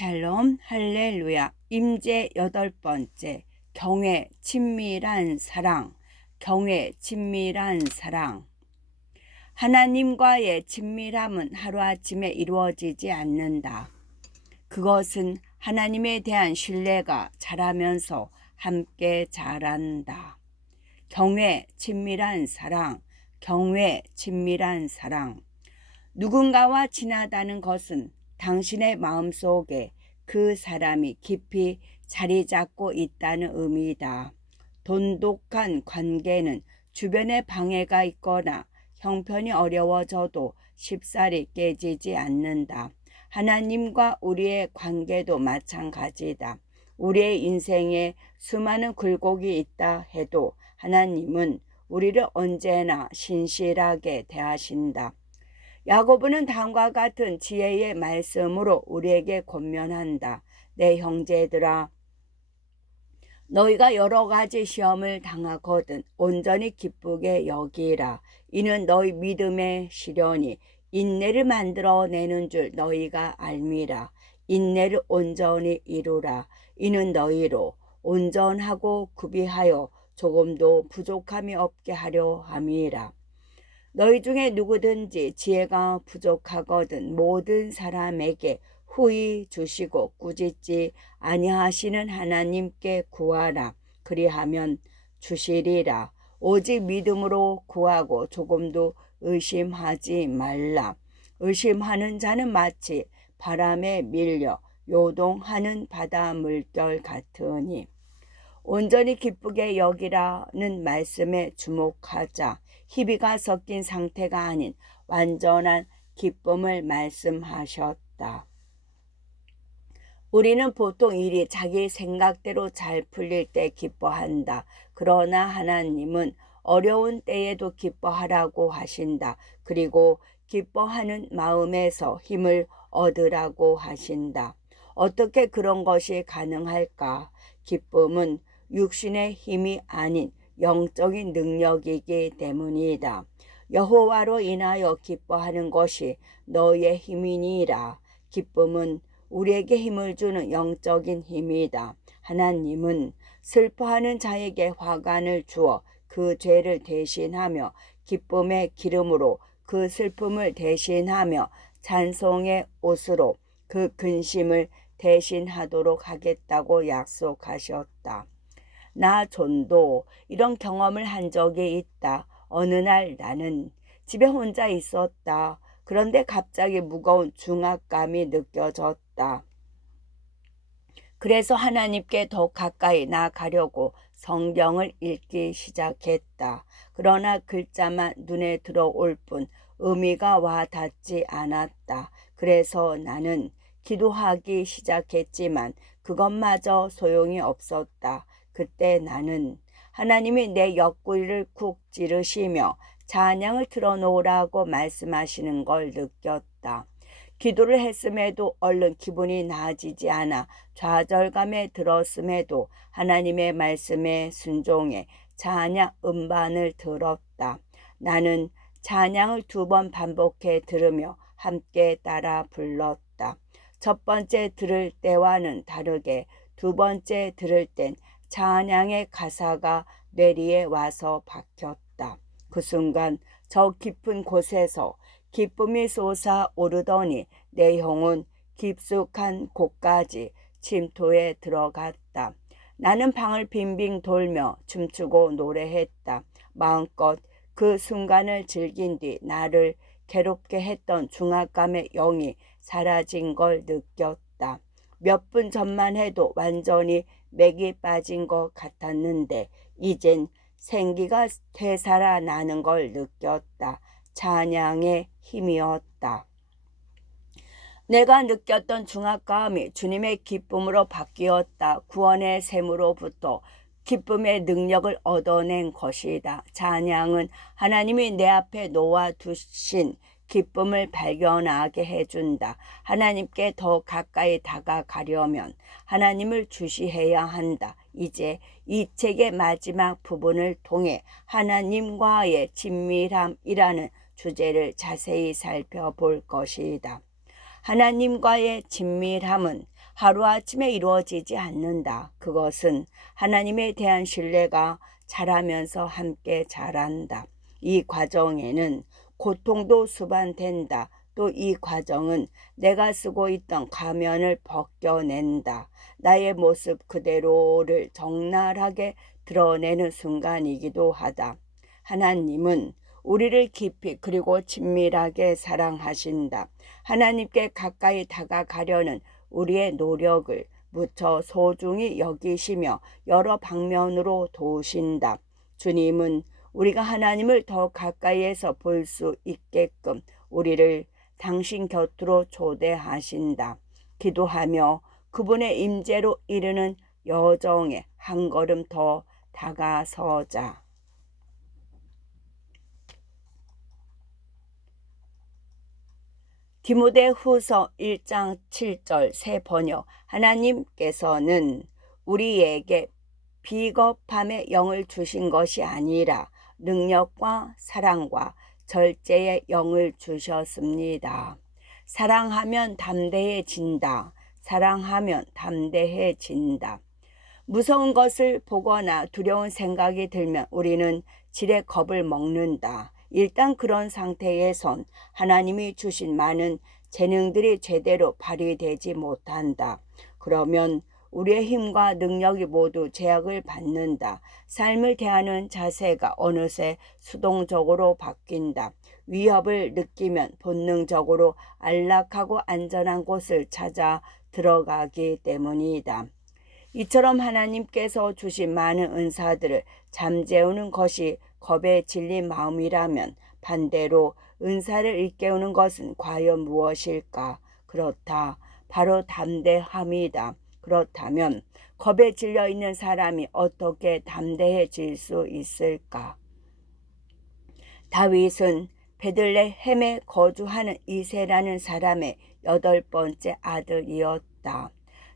샬롬 할렐루야. 임재 8번째. 경외 친밀한 사랑. 경외 친밀한 사랑. 하나님과의 친밀함은 하루아침에 이루어지지 않는다. 그것은 하나님에 대한 신뢰가 자라면서 함께 자란다. 경외 친밀한 사랑. 경외 친밀한 사랑. 누군가와 친하다는 것은 당신의 마음속에 그 사람이 깊이 자리 잡고 있다는 의미이다. 돈독한 관계는 주변에 방해가 있거나 형편이 어려워져도 쉽사리 깨지지 않는다. 하나님과 우리의 관계도 마찬가지다. 우리의 인생에 수많은 굴곡이 있다 해도 하나님은 우리를 언제나 신실하게 대하신다. 야고보는 다음과 같은 지혜의 말씀으로 우리에게 권면한다. 내 형제들아, 너희가 여러 가지 시험을 당하거든 온전히 기쁘게 여기라. 이는 너희 믿음의 시련이 인내를 만들어내는 줄 너희가 알미라. 인내를 온전히 이루라. 이는 너희로 온전하고 구비하여 조금도 부족함이 없게 하려 함이라. 너희 중에 누구든지 지혜가 부족하거든 모든 사람에게 후히 주시고 꾸짖지 아니하시는 하나님께 구하라. 그리하면 주시리라. 오직 믿음으로 구하고 조금도 의심하지 말라. 의심하는 자는 마치 바람에 밀려 요동하는 바다 물결 같으니. 온전히 기쁘게 여기라는 말씀에 주목하자. 희비가 섞인 상태가 아닌 완전한 기쁨을 말씀하셨다. 우리는 보통 일이 자기 생각대로 잘 풀릴 때 기뻐한다. 그러나 하나님은 어려운 때에도 기뻐하라고 하신다. 그리고 기뻐하는 마음에서 힘을 얻으라고 하신다. 어떻게 그런 것이 가능할까? 기쁨은 육신의 힘이 아닌 영적인 능력이기 때문이다. 여호와로 인하여 기뻐하는 것이 너의 힘이니라. 기쁨은 우리에게 힘을 주는 영적인 힘이다. 하나님은 슬퍼하는 자에게 화관을 주어 그 죄를 대신하며 기쁨의 기름으로 그 슬픔을 대신하며 찬송의 옷으로 그 근심을 대신하도록 하겠다고 약속하셨다. 나 존도 이런 경험을 한 적이 있다. 어느 날 나는 집에 혼자 있었다. 그런데 갑자기 무거운 중압감이 느껴졌다. 그래서 하나님께 더 가까이 나가려고 성경을 읽기 시작했다. 그러나 글자만 눈에 들어올 뿐 의미가 와 닿지 않았다. 그래서 나는 기도하기 시작했지만 그것마저 소용이 없었다. 그때 나는 하나님이 내 옆구리를 쿡 찌르시며 찬양을 틀어놓으라고 말씀하시는 걸 느꼈다. 기도를 했음에도 얼른 기분이 나아지지 않아 좌절감에 들었음에도 하나님의 말씀에 순종해 찬양 음반을 들었다. 나는 찬양을 2번 반복해 들으며 함께 따라 불렀다. 첫 번째 들을 때와는 다르게 2번째 들을 땐 찬양의 가사가 뇌리에 와서 박혔다. 그 순간 저 깊은 곳에서 기쁨이 솟아오르더니 내 영혼 깊숙한 곳까지 침투에 들어갔다. 나는 방을 빙빙 돌며 춤추고 노래했다. 마음껏 그 순간을 즐긴 뒤 나를 괴롭게 했던 중압감의 영이 사라진 걸 느꼈다. 몇 분 전만 해도 완전히 맥이 빠진 것 같았는데 이젠 생기가 되살아나는 걸 느꼈다. 찬양의 힘이었다. 내가 느꼈던 중압감이 주님의 기쁨으로 바뀌었다. 구원의 샘으로부터 기쁨의 능력을 얻어낸 것이다. 찬양은 하나님이 내 앞에 놓아두신 기쁨을 발견하게 해준다. 하나님께 더 가까이 다가가려면 하나님을 주시해야 한다. 이제 이 책의 마지막 부분을 통해 하나님과의 친밀함이라는 주제를 자세히 살펴볼 것이다. 하나님과의 친밀함은 하루아침에 이루어지지 않는다. 그것은 하나님에 대한 신뢰가 자라면서 함께 자란다. 이 과정에는 고통도 수반된다. 또 이 과정은 내가 쓰고 있던 가면을 벗겨낸다. 나의 모습 그대로를 적나라하게 드러내는 순간이기도 하다. 하나님은 우리를 깊이 그리고 친밀하게 사랑하신다. 하나님께 가까이 다가가려는 우리의 노력을 무척 소중히 여기시며 여러 방면으로 도우신다. 주님은 우리가 하나님을 더 가까이에서 볼 수 있게끔 우리를 당신 곁으로 초대하신다. 기도하며 그분의 임재로 이르는 여정에 한 걸음 더 다가서자. 디모데후서 1장 7절 새 번역. 하나님께서는 우리에게 비겁함의 영을 주신 것이 아니라 능력과 사랑과 절제의 영을 주셨습니다. 사랑하면 담대해진다. 사랑하면 담대해진다. 무서운 것을 보거나 두려운 생각이 들면 우리는 지레 겁을 먹는다. 일단 그런 상태에선 하나님이 주신 많은 재능들이 제대로 발휘되지 못한다. 그러면 우리의 힘과 능력이 모두 제약을 받는다. 삶을 대하는 자세가 어느새 수동적으로 바뀐다. 위협을 느끼면 본능적으로 안락하고 안전한 곳을 찾아 들어가기 때문이다. 이처럼 하나님께서 주신 많은 은사들을 잠재우는 것이 겁에 질린 마음이라면 반대로 은사를 일깨우는 것은 과연 무엇일까? 그렇다. 바로 담대함이다. 그렇다면 겁에 질려 있는 사람이 어떻게 담대해질 수 있을까? 다윗은 베들레헴에 거주하는 이새라는 사람의 8번째 아들이었다.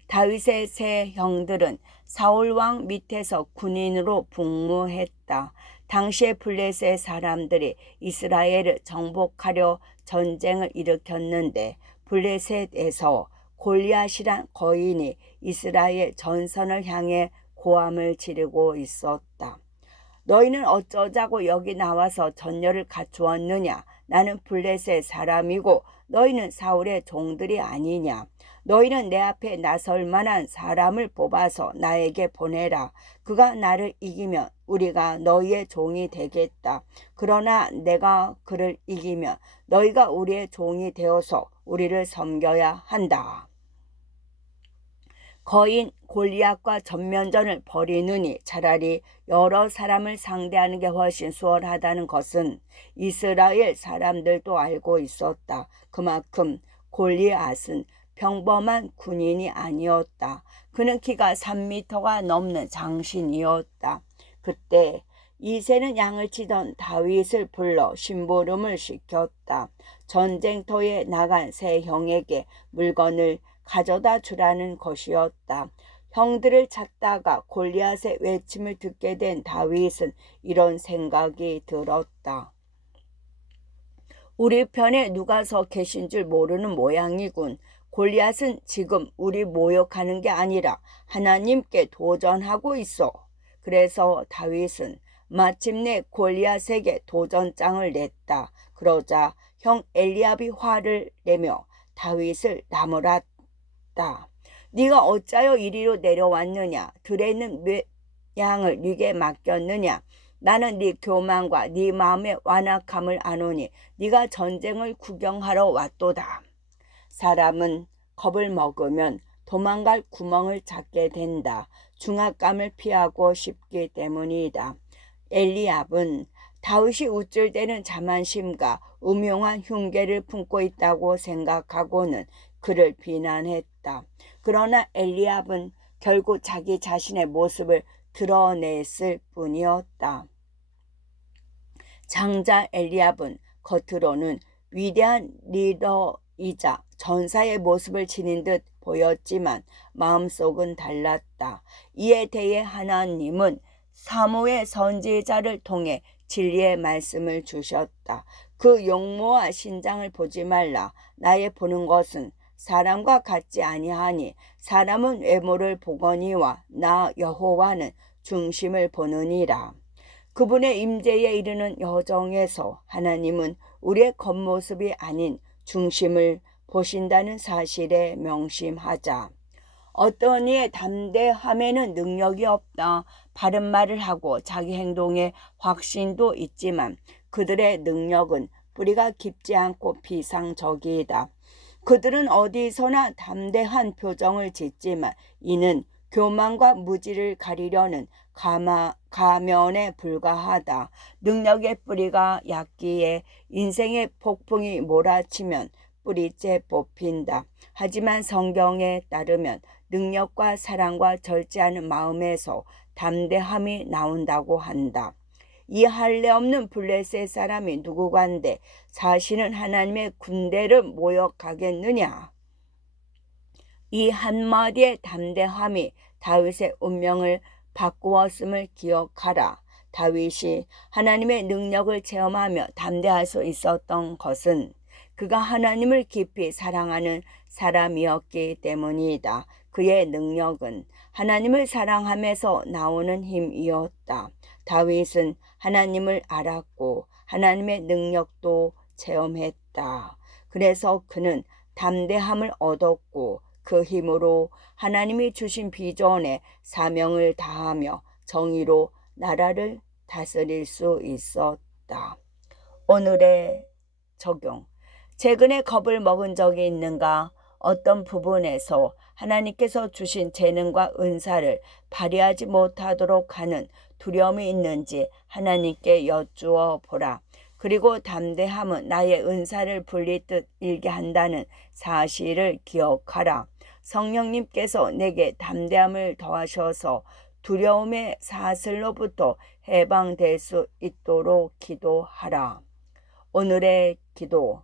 다윗의 세 형들은 사울왕 밑에서 군인으로 복무했다. 당시의 블레셋 사람들이 이스라엘을 정복하려 전쟁을 일으켰는데 블레셋에서 골리앗이란 거인이 이스라엘 전선을 향해 고함을 지르고 있었다. 너희는 어쩌자고 여기 나와서 전열을 갖추었느냐? 나는 블레셋 사람이고 너희는 사울의 종들이 아니냐? 너희는 내 앞에 나설 만한 사람을 뽑아서 나에게 보내라. 그가 나를 이기면 우리가 너희의 종이 되겠다. 그러나 내가 그를 이기면 너희가 우리의 종이 되어서 우리를 섬겨야 한다. 거인 골리앗과 전면전을 벌이느니 차라리 여러 사람을 상대하는 게 훨씬 수월하다는 것은 이스라엘 사람들도 알고 있었다. 그만큼 골리앗은 평범한 군인이 아니었다. 그는 키가 3미터가 넘는 장신이었다. 그때 이새는 양을 치던 다윗을 불러 심부름을 시켰다. 전쟁터에 나간 세 형에게 물건을 가져다 주라는 것이었다. 형들을 찾다가 골리앗의 외침을 듣게 된 다윗은 이런 생각이 들었다. 우리 편에 누가 서 계신 줄 모르는 모양이군. 골리앗은 지금 우리 모욕하는 게 아니라 하나님께 도전하고 있어. 그래서 다윗은 마침내 골리앗에게 도전장을 냈다. 그러자 형 엘리압이 화를 내며 다윗을 나무랐다. 네가 어찌하여 이리로 내려왔느냐? 들에 있는 몇 양을 네게 맡겼느냐? 나는 네 교만과 네 마음의 완악함을 아노니 네가 전쟁을 구경하러 왔도다. 사람은 겁을 먹으면 도망갈 구멍을 찾게 된다. 중압감을 피하고 싶기 때문이다. 엘리압은 다윗이 우쭐대는 자만심과 음흉한 흉계를 품고 있다고 생각하고는 그를 비난했다. 그러나 엘리압은 결국 자기 자신의 모습을 드러냈을 뿐이었다. 장자 엘리압은 겉으로는 위대한 리더이자 전사의 모습을 지닌 듯 보였지만 마음속은 달랐다. 이에 대해 하나님은 사무엘 선지자를 통해 진리의 말씀을 주셨다. 그 용모와 신장을 보지 말라. 나의 보는 것은 사람과 같지 아니하니 사람은 외모를 보거니와 나 여호와는 중심을 보느니라. 그분의 임재에 이르는 여정에서 하나님은 우리의 겉모습이 아닌 중심을 보신다는 사실에 명심하자. 어떤 이의 담대함에는 능력이 없다. 바른 말을 하고 자기 행동에 확신도 있지만 그들의 능력은 뿌리가 깊지 않고 비상적이다. 그들은 어디서나 담대한 표정을 짓지만 이는 교만과 무지를 가리려는 가면에 불과하다. 능력의 뿌리가 얕기에 인생의 폭풍이 몰아치면 뿌리째 뽑힌다. 하지만 성경에 따르면 능력과 사랑과 절제하는 마음에서 담대함이 나온다고 한다. 이 할례 없는 블레셋 사람이 누구간데 자신은 하나님의 군대를 모욕하겠느냐. 이 한마디의 담대함이 다윗의 운명을 바꾸었음을 기억하라. 다윗이 하나님의 능력을 체험하며 담대할 수 있었던 것은 그가 하나님을 깊이 사랑하는 사람이었기 때문이다. 그의 능력은 하나님을 사랑하면서 나오는 힘이었다. 다윗은 하나님을 알았고 하나님의 능력도 체험했다. 그래서 그는 담대함을 얻었고 그 힘으로 하나님이 주신 비전에 사명을 다하며 정의로 나라를 다스릴 수 있었다. 오늘의 적용. 최근에 겁을 먹은 적이 있는가? 어떤 부분에서 하나님께서 주신 재능과 은사를 발휘하지 못하도록 하는 두려움이 있는지 하나님께 여쭈어 보라. 그리고 담대함은 나의 은사를 불리듯 일게 한다는 사실을 기억하라. 성령님께서 내게 담대함을 더하셔서 두려움의 사슬로부터 해방될 수 있도록 기도하라. 오늘의 기도.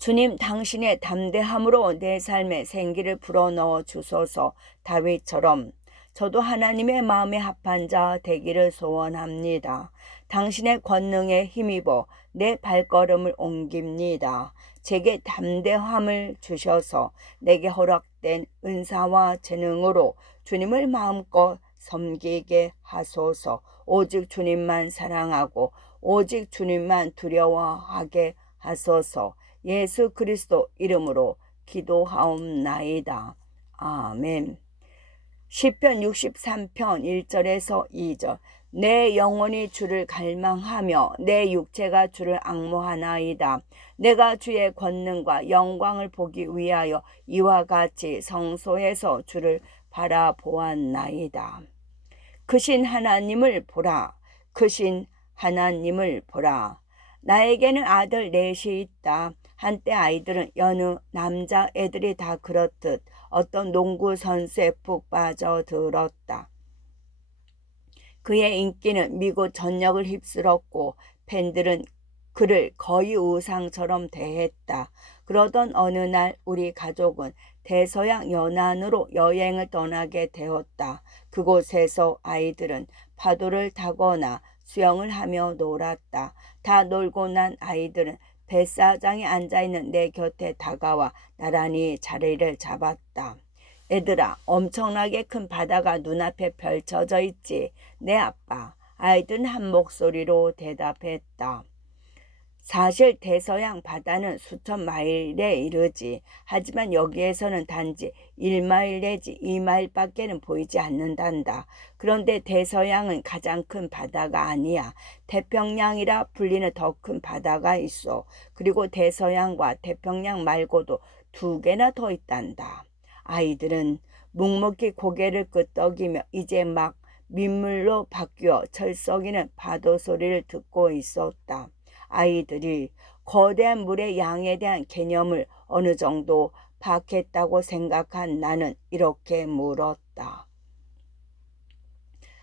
주님, 당신의 담대함으로 내 삶에 생기를 불어넣어 주소서. 다윗처럼 저도 하나님의 마음에 합한 자 되기를 소원합니다. 당신의 권능에 힘입어 내 발걸음을 옮깁니다. 제게 담대함을 주셔서 내게 허락된 은사와 재능으로 주님을 마음껏 섬기게 하소서. 오직 주님만 사랑하고 오직 주님만 두려워하게 하소서. 예수 그리스도 이름으로 기도하옵나이다. 아멘. 시편 63편 1절에서 2절. 내 영혼이 주를 갈망하며 내 육체가 주를 앙모하나이다. 내가 주의 권능과 영광을 보기 위하여 이와 같이 성소에서 주를 바라보았나이다. 크신 하나님을 보라. 크신 하나님을 보라. 나에게는 아들 넷이 있다. 한때 아이들은 여느 남자애들이 다 그렇듯 어떤 농구 선수에 푹 빠져들었다. 그의 인기는 미국 전역을 휩쓸었고 팬들은 그를 거의 우상처럼 대했다. 그러던 어느 날 우리 가족은 대서양 연안으로 여행을 떠나게 되었다. 그곳에서 아이들은 파도를 타거나 수영을 하며 놀았다. 다 놀고 난 아이들은 뱃사장에 앉아있는 내 곁에 다가와 나란히 자리를 잡았다. 얘들아, 엄청나게 큰 바다가 눈앞에 펼쳐져 있지. 네 아빠. 아이들은 한 목소리로 대답했다. 사실 대서양 바다는 수천 마일에 이르지. 하지만 여기에서는 단지 1마일 내지 2마일밖에는 보이지 않는단다. 그런데 대서양은 가장 큰 바다가 아니야. 태평양이라 불리는 더 큰 바다가 있어. 그리고 대서양과 태평양 말고도 2개나 더 있단다. 아이들은 묵묵히 고개를 끄덕이며 이제 막 민물로 바뀌어 철썩이는 파도 소리를 듣고 있었다. 아이들이 거대한 물의 양에 대한 개념을 어느 정도 파악했다고 생각한 나는 이렇게 물었다.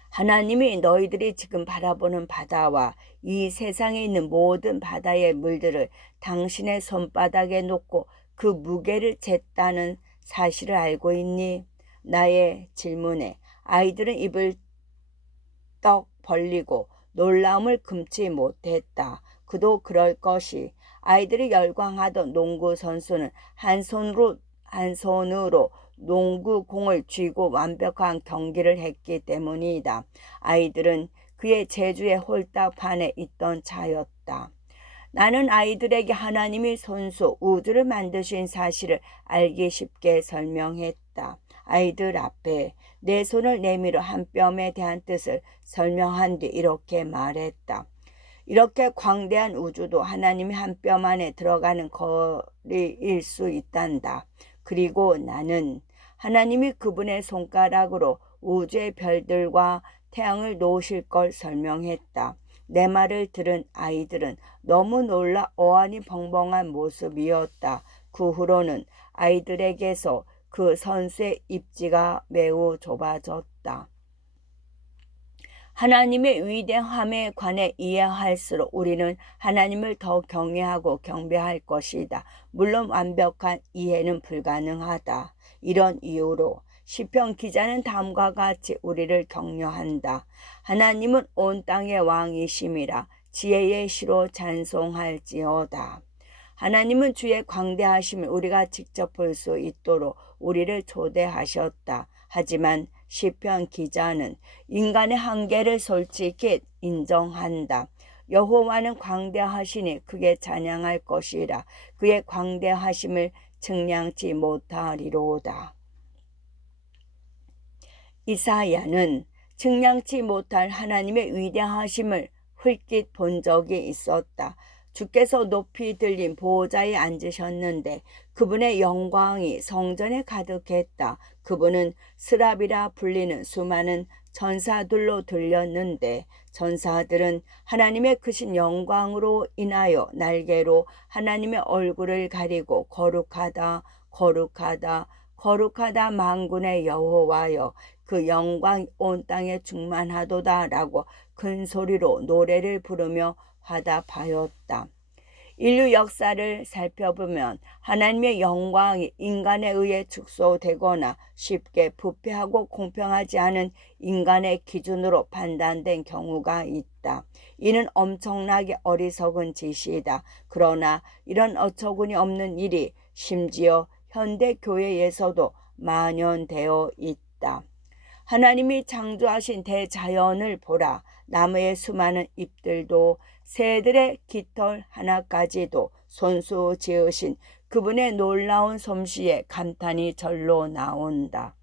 하나님이 너희들이 지금 바라보는 바다와 이 세상에 있는 모든 바다의 물들을 당신의 손바닥에 놓고 그 무게를 쟀다는 사실을 알고 있니? 나의 질문에 아이들은 입을 떡 벌리고 놀라움을 금치 못했다. 그도 그럴 것이 아이들이 열광하던 농구 선수는 한 손으로 농구 공을 쥐고 완벽한 경기를 했기 때문이다. 아이들은 그의 재주에 홀딱 반해 있던 자였다. 나는 아이들에게 하나님이 손수 우주를 만드신 사실을 알기 쉽게 설명했다. 아이들 앞에 내 손을 내밀어 한 뼘에 대한 뜻을 설명한 뒤 이렇게 말했다. 이렇게 광대한 우주도 하나님이 한 뼘 안에 들어가는 거리일 수 있단다. 그리고 나는 하나님이 그분의 손가락으로 우주의 별들과 태양을 놓으실 걸 설명했다. 내 말을 들은 아이들은 너무 놀라 어안이 벙벙한 모습이었다. 그 후로는 아이들에게서 그 선수의 입지가 매우 좁아졌다. 하나님의 위대함에 관해 이해할수록 우리는 하나님을 더 경외하고 경배할 것이다. 물론 완벽한 이해는 불가능하다. 이런 이유로 시편 기자는 다음과 같이 우리를 격려한다. 하나님은 온 땅의 왕이심이라 지혜의 시로 찬송할지어다. 하나님은 주의 광대하심을 우리가 직접 볼 수 있도록 우리를 초대하셨다. 하지만 시편 기자는 인간의 한계를 솔직히 인정한다. 여호와는 광대하시니 크게 찬양할 것이라. 그의 광대하심을 측량치 못하리로다. 이사야는 측량치 못할 하나님의 위대하심을 흘낏 본 적이 있었다. 주께서 높이 들린 보호자에 앉으셨는데 그분의 영광이 성전에 가득했다. 그분은 스랍이라 불리는 수많은 전사들로 들렸는데 전사들은 하나님의 크신 영광으로 인하여 날개로 하나님의 얼굴을 가리고 거룩하다 거룩하다 거룩하다 만군의 여호와여 그 영광 온 땅에 충만하도다 라고 큰 소리로 노래를 부르며 화답하였다. 인류 역사를 살펴보면 하나님의 영광이 인간에 의해 축소되거나 쉽게 부패하고 공평하지 않은 인간의 기준으로 판단된 경우가 있다. 이는 엄청나게 어리석은 짓이다. 그러나 이런 어처구니 없는 일이 심지어 현대 교회에서도 만연되어 있다. 하나님이 창조하신 대자연을 보라. 나무의 수많은 잎들도 새들의 깃털 하나까지도 손수 지으신 그분의 놀라운 솜씨에 감탄이 절로 나온다.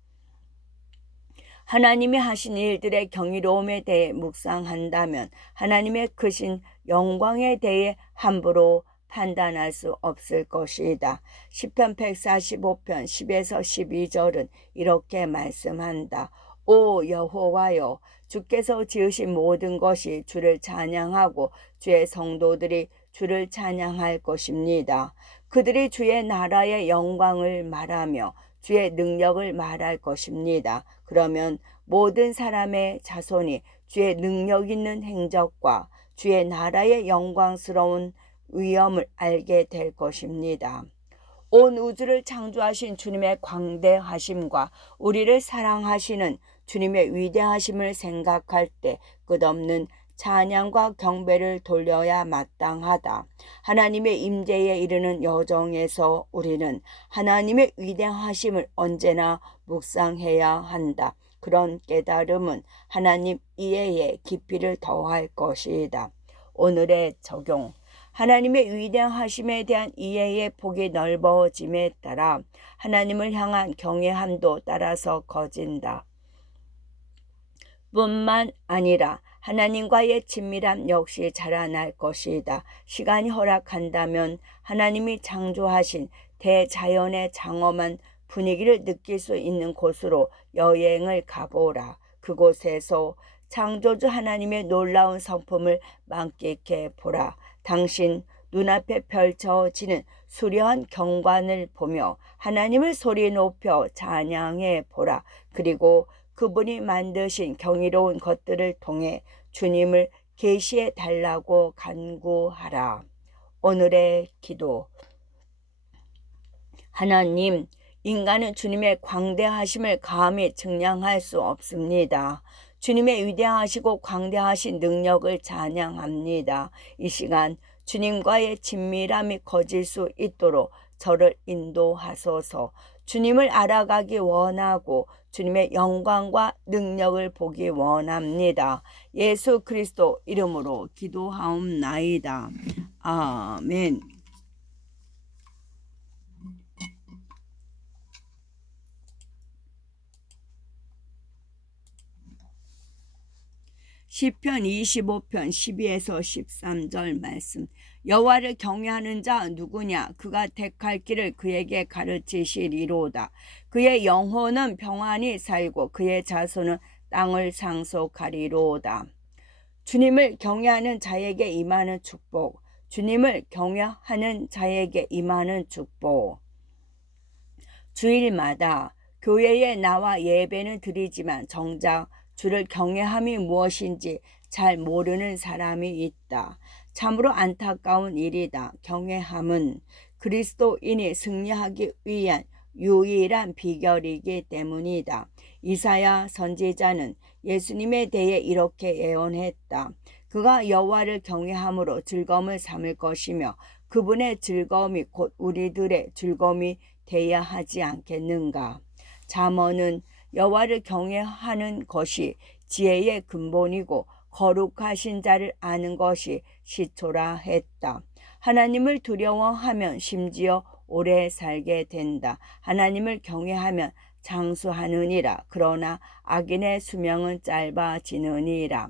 하나님이 하신 일들의 경이로움에 대해 묵상한다면 하나님의 크신 영광에 대해 함부로 판단할 수 없을 것이다. 시편 145편 10에서 12절은 이렇게 말씀한다. 오 여호와여 주께서 지으신 모든 것이 주를 찬양하고 주의 성도들이 주를 찬양할 것입니다. 그들이 주의 나라의 영광을 말하며 주의 능력을 말할 것입니다. 그러면 모든 사람의 자손이 주의 능력 있는 행적과 주의 나라의 영광스러운 위엄을 알게 될 것입니다. 온 우주를 창조하신 주님의 광대하심과 우리를 사랑하시는 주님의 위대하심을 생각할 때 끝없는 찬양과 경배를 돌려야 마땅하다. 하나님의 임재에 이르는 여정에서 우리는 하나님의 위대하심을 언제나 묵상해야 한다. 그런 깨달음은 하나님 이해의 깊이를 더할 것이다. 오늘의 적용. 하나님의 위대하심에 대한 이해의 폭이 넓어짐에 따라 하나님을 향한 경외함도 따라서 커진다. 뿐만 아니라 하나님과의 친밀함 역시 자라날 것이다. 시간이 허락한다면 하나님이 창조하신 대자연의 장엄한 분위기를 느낄 수 있는 곳으로 여행을 가보라. 그곳에서 창조주 하나님의 놀라운 성품을 만끽해 보라. 당신 눈앞에 펼쳐지는 수려한 경관을 보며 하나님을 소리 높여 찬양해 보라. 그리고 그분이 만드신 경이로운 것들을 통해 주님을 계시해 달라고 간구하라. 오늘의 기도. 하나님, 인간은 주님의 광대하심을 감히 측량할 수 없습니다. 주님의 위대하시고 광대하신 능력을 찬양합니다. 이 시간 주님과의 친밀함이 커질 수 있도록 저를 인도하소서. 주님을 알아가기 원하고 주님의 영광과 능력을 보기 원합니다. 예수 그리스도 이름으로 기도하옵나이다. 아멘. 시편 25편 12에서 13절 말씀. 여호와를 경외하는 자 누구냐? 그가 택할 길을 그에게 가르치시리로다. 그의 영혼은 평안히 살고 그의 자손은 땅을 상속하리로다. 주님을 경외하는 자에게 임하는 축복. 주님을 경외하는 자에게 임하는 축복. 주일마다 교회에 나와 예배는 드리지만 정작 주를 경외함이 무엇인지 잘 모르는 사람이 있다. 참으로 안타까운 일이다. 경외함은 그리스도인이 승리하기 위한 유일한 비결이기 때문이다. 이사야 선지자는 예수님에 대해 이렇게 예언했다. 그가 여호와를 경외함으로 즐거움을 삼을 것이며 그분의 즐거움이 곧 우리들의 즐거움이 돼야 하지 않겠는가. 잠언은 여호와를 경외하는 것이 지혜의 근본이고 거룩하신 자를 아는 것이 시초라 했다. 하나님을 두려워하면 심지어 오래 살게 된다. 하나님을 경외하면 장수하느니라. 그러나 악인의 수명은 짧아지느니라.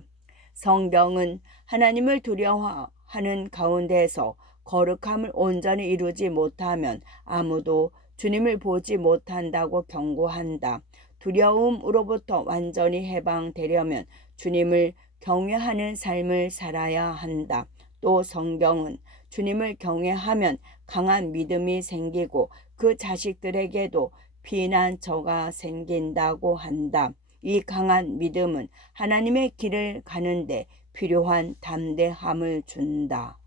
성경은 하나님을 두려워하는 가운데서 거룩함을 온전히 이루지 못하면 아무도 주님을 보지 못한다고 경고한다. 두려움으로부터 완전히 해방되려면 주님을 경외하는 삶을 살아야 한다. 또 성경은 주님을 경외하면 강한 믿음이 생기고 그 자식들에게도 피난처가 생긴다고 한다. 이 강한 믿음은 하나님의 길을 가는데 필요한 담대함을 준다.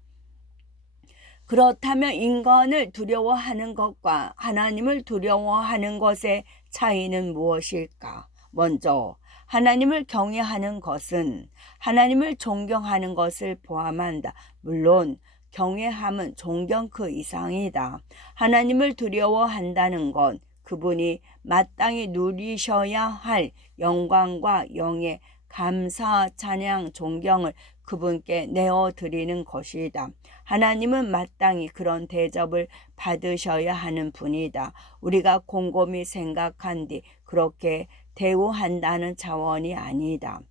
그렇다면 인간을 두려워하는 것과 하나님을 두려워하는 것의 차이는 무엇일까? 먼저 하나님을 경외하는 것은 하나님을 존경하는 것을 포함한다. 물론 경외함은 존경 그 이상이다. 하나님을 두려워한다는 건 그분이 마땅히 누리셔야 할 영광과 영예, 감사, 찬양, 존경을 그분께 내어드리는 것이다. 하나님은 마땅히 그런 대접을 받으셔야 하는 분이다. 우리가 곰곰이 생각한 뒤 그렇게 대우한다는 차원이 아니다.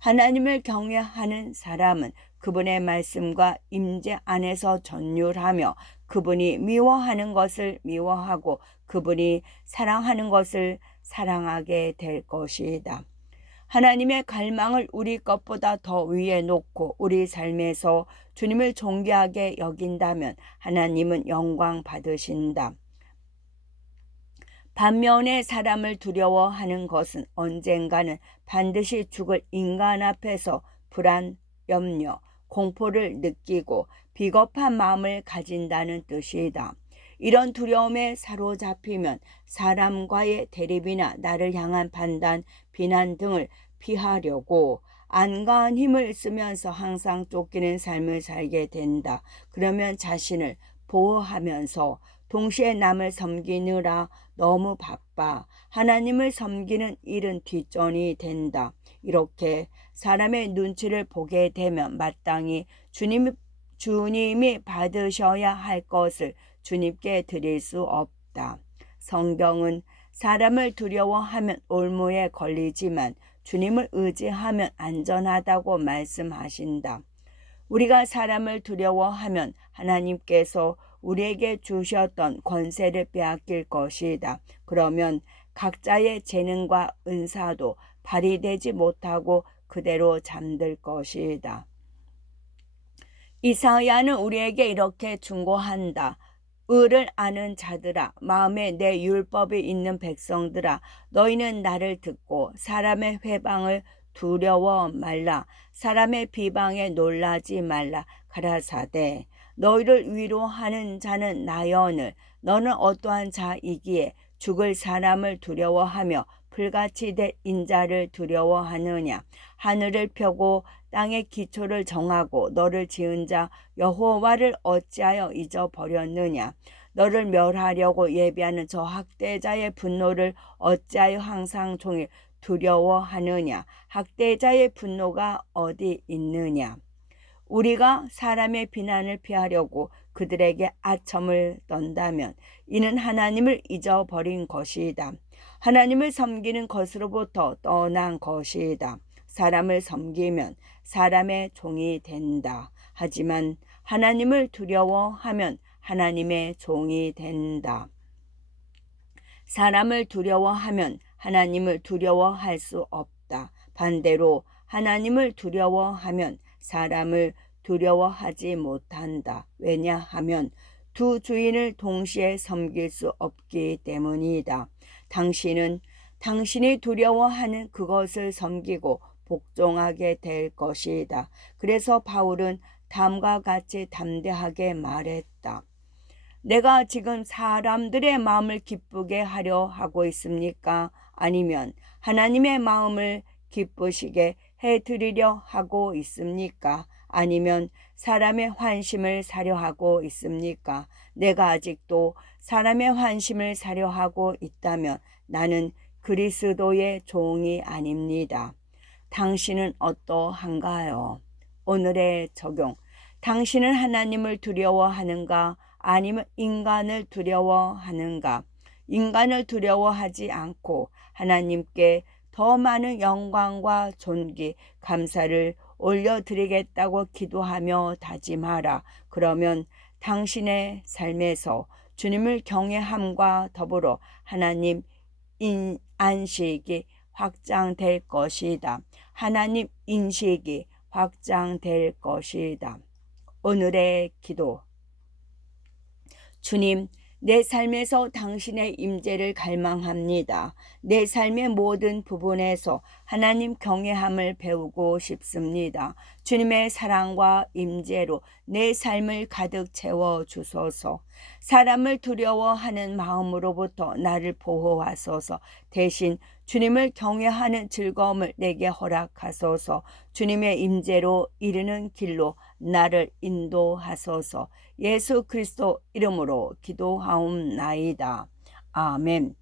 하나님을 경외하는 사람은 그분의 말씀과 임재 안에서 전율하며 그분이 미워하는 것을 미워하고 그분이 사랑하는 것을 사랑하게 될 것이다. 하나님의 갈망을 우리 것보다 더 위에 놓고 우리 삶에서 주님을 존귀하게 여긴다면 하나님은 영광 받으신다. 반면에 사람을 두려워하는 것은 언젠가는 반드시 죽을 인간 앞에서 불안, 염려, 공포를 느끼고 비겁한 마음을 가진다는 뜻이다. 이런 두려움에 사로잡히면 사람과의 대립이나 나를 향한 판단, 비난 등을 피하려고 안가한 힘을 쓰면서 항상 쫓기는 삶을 살게 된다. 그러면 자신을 보호하면서 동시에 남을 섬기느라 너무 바빠 하나님을 섬기는 일은 뒷전이 된다. 이렇게 사람의 눈치를 보게 되면 마땅히 주님이 받으셔야 할 것을 주님께 드릴 수 없다. 성경은 사람을 두려워하면 올무에 걸리지만 주님을 의지하면 안전하다고 말씀하신다. 우리가 사람을 두려워하면 하나님께서 우리에게 주셨던 권세를 빼앗길 것이다. 그러면 각자의 재능과 은사도 발휘되지 못하고 그대로 잠들 것이다. 이사야는 우리에게 이렇게 충고한다. 의를 아는 자들아, 마음에 내 율법이 있는 백성들아, 너희는 나를 듣고 사람의 회방을 두려워 말라. 사람의 비방에 놀라지 말라. 가라사대 너희를 위로하는 자는 나여늘 너는 어떠한 자이기에 죽을 사람을 두려워하며 불같이 된 인자를 두려워하느냐? 하늘을 펴고 땅의 기초를 정하고 너를 지은 자 여호와를 어찌하여 잊어버렸느냐? 너를 멸하려고 예비하는 저 학대자의 분노를 어찌하여 항상 종일 두려워하느냐? 학대자의 분노가 어디 있느냐? 우리가 사람의 비난을 피하려고 그들에게 아첨을 떤다면 이는 하나님을 잊어버린 것이다. 하나님을 섬기는 것으로부터 떠난 것이다. 사람을 섬기면 사람의 종이 된다. 하지만 하나님을 두려워하면 하나님의 종이 된다. 사람을 두려워하면 하나님을 두려워할 수 없다. 반대로 하나님을 두려워하면 사람을 두려워하지 못한다. 왜냐하면 두 주인을 동시에 섬길 수 없기 때문이다. 당신은 당신이 두려워하는 그것을 섬기고 복종하게 될 것이다. 그래서 바울은 다음과 같이 담대하게 말했다. 내가 지금 사람들의 마음을 기쁘게 하려 하고 있습니까? 아니면 하나님의 마음을 기쁘시게 해드리려 하고 있습니까? 아니면 사람의 환심을 사려 하고 있습니까? 내가 아직도 사람의 환심을 사려 하고 있다면 나는 그리스도의 종이 아닙니다. 당신은 어떠한가요? 오늘의 적용. 당신은 하나님을 두려워하는가? 아니면 인간을 두려워하는가? 인간을 두려워하지 않고 하나님께 더 많은 영광과 존귀, 감사를 올려드리겠다고 기도하며 다짐하라. 그러면 당신의 삶에서 주님을 경외함과 더불어 하나님 안식이 확장될 것이다. 하나님 인식이 확장될 것이다. 오늘의 기도. 주님, 내 삶에서 당신의 임재를 갈망합니다. 내 삶의 모든 부분에서 하나님 경외함을 배우고 싶습니다. 주님의 사랑과 임재로 내 삶을 가득 채워 주소서. 사람을 두려워하는 마음으로부터 나를 보호하소서. 대신 주님을 경외하는 즐거움을 내게 허락하소서. 주님의 임재로 이르는 길로 나를 인도하소서. 예수 그리스도 이름으로 기도하옵나이다. 아멘.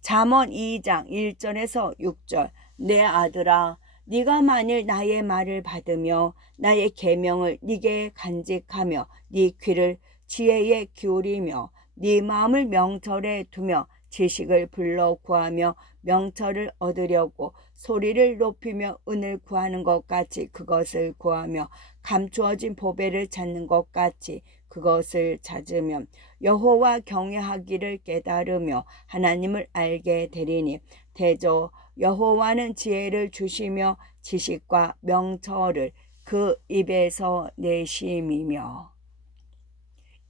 잠언 2장 1절에서 6절. 내 아들아, 네가 만일 나의 말을 받으며 나의 계명을 네게 간직하며 네 귀를 지혜에 기울이며 네 마음을 명철에 두며 지식을 불러 구하며 명철을 얻으려고 소리를 높이며 은을 구하는 것 같이 그것을 구하며 감추어진 보배를 찾는 것 같이 그것을 찾으면 여호와 경외하기를 깨달으며 하나님을 알게 되리니 대저 여호와는 지혜를 주시며 지식과 명철을 그 입에서 내심이며.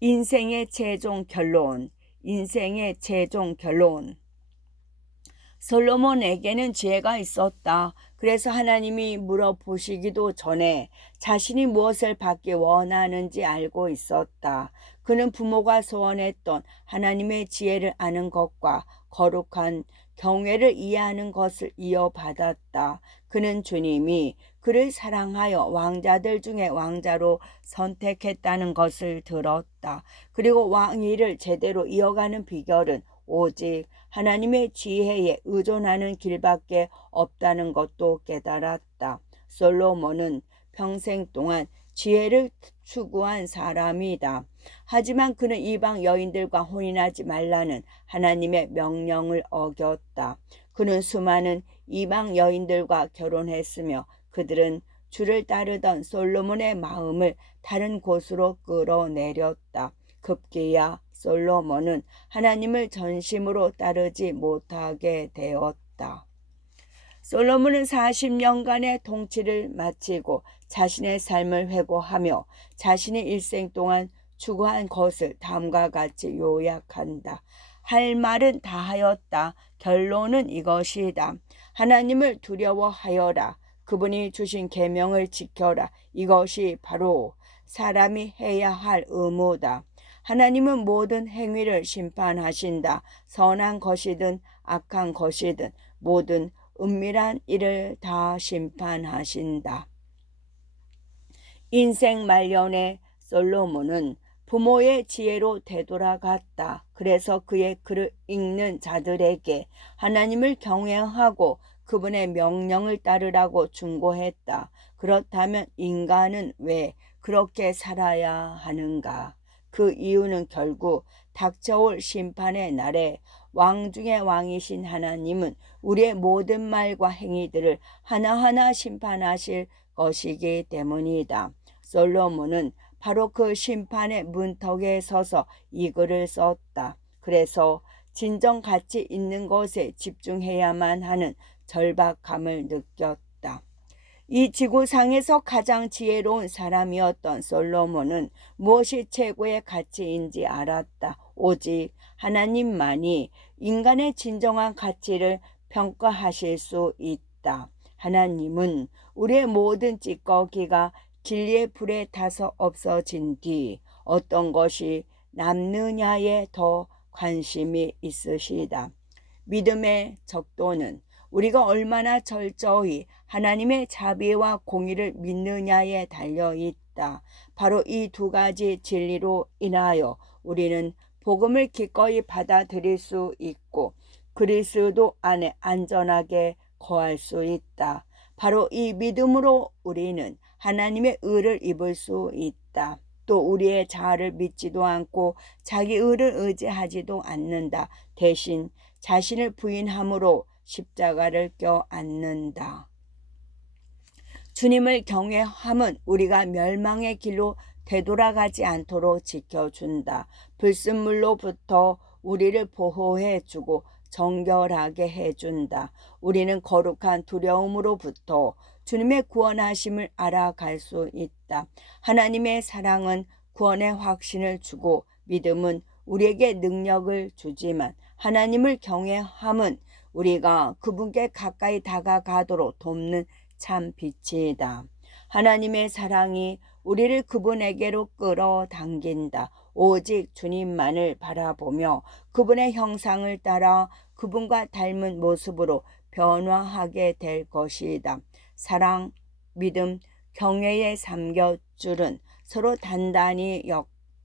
인생의 최종 결론. 인생의 최종 결론. 솔로몬에게는 지혜가 있었다. 그래서 하나님이 물어보시기도 전에 자신이 무엇을 받기 원하는지 알고 있었다. 그는 부모가 소원했던 하나님의 지혜를 아는 것과 거룩한 경외를 이해하는 것을 이어받았다. 그는 주님이 그를 사랑하여 왕자들 중에 왕자로 선택했다는 것을 들었다. 그리고 왕위를 제대로 이어가는 비결은 오직 하나님의 지혜에 의존하는 길밖에 없다는 것도 깨달았다. 솔로몬은 평생 동안 지혜를 추구한 사람이다. 하지만 그는 이방 여인들과 혼인하지 말라는 하나님의 명령을 어겼다. 그는 수많은 이방 여인들과 결혼했으며 그들은 주를 따르던 솔로몬의 마음을 다른 곳으로 끌어내렸다. 급기야 솔로몬은 하나님을 전심으로 따르지 못하게 되었다. 솔로몬은 40년간의 통치를 마치고 자신의 삶을 회고하며 자신의 일생 동안 추구한 것을 다음과 같이 요약한다. 할 말은 다 하였다. 결론은 이것이다. 하나님을 두려워하여라. 그분이 주신 계명을 지켜라. 이것이 바로 사람이 해야 할 의무다. 하나님은 모든 행위를 심판하신다. 선한 것이든 악한 것이든 모든 은밀한 일을 다 심판하신다. 인생 말년에 솔로몬은 부모의 지혜로 되돌아갔다. 그래서 그의 글을 읽는 자들에게 하나님을 경외하고 그분의 명령을 따르라고 충고했다. 그렇다면 인간은 왜 그렇게 살아야 하는가? 그 이유는 결국 닥쳐올 심판의 날에 왕 중의 왕이신 하나님은 우리의 모든 말과 행위들을 하나하나 심판하실 것이기 때문이다. 솔로몬은 바로 그 심판의 문턱에 서서 이 글을 썼다. 그래서 진정 가치 있는 것에 집중해야만 하는 절박함을 느꼈다. 이 지구상에서 가장 지혜로운 사람이었던 솔로몬은 무엇이 최고의 가치인지 알았다. 오직 하나님만이 인간의 진정한 가치를 평가하실 수 있다. 하나님은 우리의 모든 찌꺼기가 진리의 불에 타서 없어진 뒤 어떤 것이 남느냐에 더 관심이 있으시다. 믿음의 적도는 우리가 얼마나 철저히 하나님의 자비와 공의를 믿느냐에 달려 있다. 바로 이 두 가지 진리로 인하여 우리는 복음을 기꺼이 받아들일 수 있고 그리스도 안에 안전하게 거할 수 있다. 바로 이 믿음으로 우리는 하나님의 의를 입을 수 있다. 또 우리의 자아를 믿지도 않고 자기 의를 의지하지도 않는다. 대신 자신을 부인함으로 십자가를 껴안는다. 주님을 경외함은 우리가 멸망의 길로 되돌아가지 않도록 지켜준다. 불순물로부터 우리를 보호해주고 정결하게 해준다. 우리는 거룩한 두려움으로부터 주님의 구원하심을 알아갈 수 있다. 하나님의 사랑은 구원의 확신을 주고 믿음은 우리에게 능력을 주지만 하나님을 경외함은 우리가 그분께 가까이 다가가도록 돕는 참 빛이다. 하나님의 사랑이 우리를 그분에게로 끌어당긴다. 오직 주님만을 바라보며 그분의 형상을 따라 그분과 닮은 모습으로 변화하게 될 것이다. 사랑, 믿음, 경외의 삼겹줄은 서로 단단히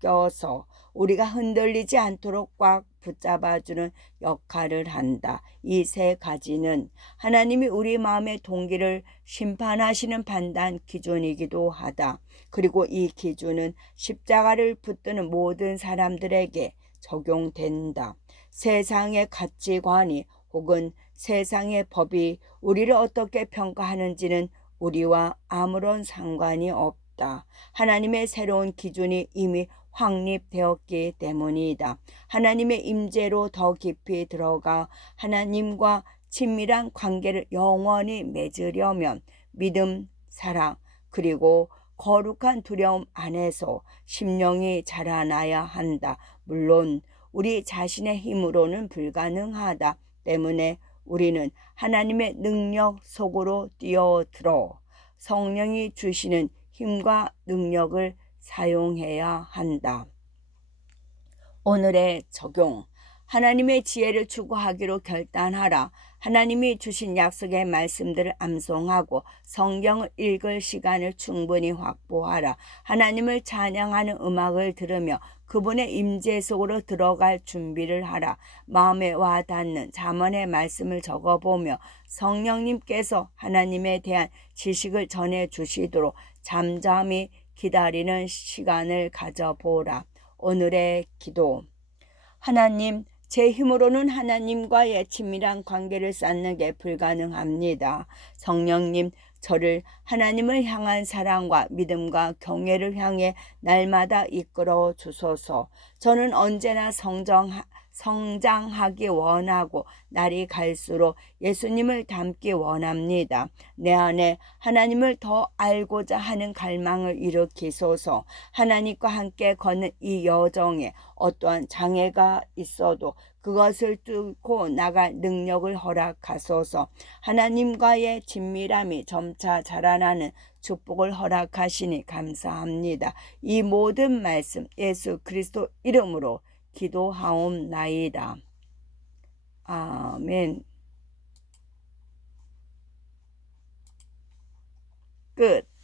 엮여서 우리가 흔들리지 않도록 꽉 붙잡아주는 역할을 한다. 이 세 가지는 하나님이 우리 마음의 동기를 심판하시는 판단 기준이기도 하다. 그리고 이 기준은 십자가를 붙드는 모든 사람들에게 적용된다. 세상의 가치관이 혹은 세상의 법이 우리를 어떻게 평가하는지는 우리와 아무런 상관이 없다. 하나님의 새로운 기준이 이미 확립되었기 때문이다. 하나님의 임재로 더 깊이 들어가 하나님과 친밀한 관계를 영원히 맺으려면 믿음, 사랑, 그리고 거룩한 두려움 안에서 심령이 자라나야 한다. 물론 우리 자신의 힘으로는 불가능하다 때문에 우리는 하나님의 능력 속으로 뛰어들어 성령이 주시는 힘과 능력을 사용해야 한다. 오늘의 적용. 하나님의 지혜를 추구하기로 결단하라. 하나님이 주신 약속의 말씀들을 암송하고 성경을 읽을 시간을 충분히 확보하라. 하나님을 찬양하는 음악을 들으며 그분의 임재 속으로 들어갈 준비를 하라. 마음에 와닿는 잠언의 말씀을 적어보며 성령님께서 하나님에 대한 지식을 전해주시도록 잠잠히 기다리는 시간을 가져보라. 오늘의 기도. 하나님, 제 힘으로는 하나님과의 친밀한 관계를 쌓는 게 불가능합니다. 성령님, 저를 하나님을 향한 사랑과 믿음과 경외를 향해 날마다 이끌어 주소서. 저는 언제나 성장하기 원하고 날이 갈수록 예수님을 닮기 원합니다. 내 안에 하나님을 더 알고자 하는 갈망을 일으키소서. 하나님과 함께 걷는 이 여정에 어떠한 장애가 있어도 그것을 뚫고 나갈 능력을 허락하소서. 하나님과의 친밀함이 점차 자라나는 축복을 허락하시니 감사합니다. 이 모든 말씀 예수 그리스도 이름으로 기도하옵나이다. 아멘. 끝.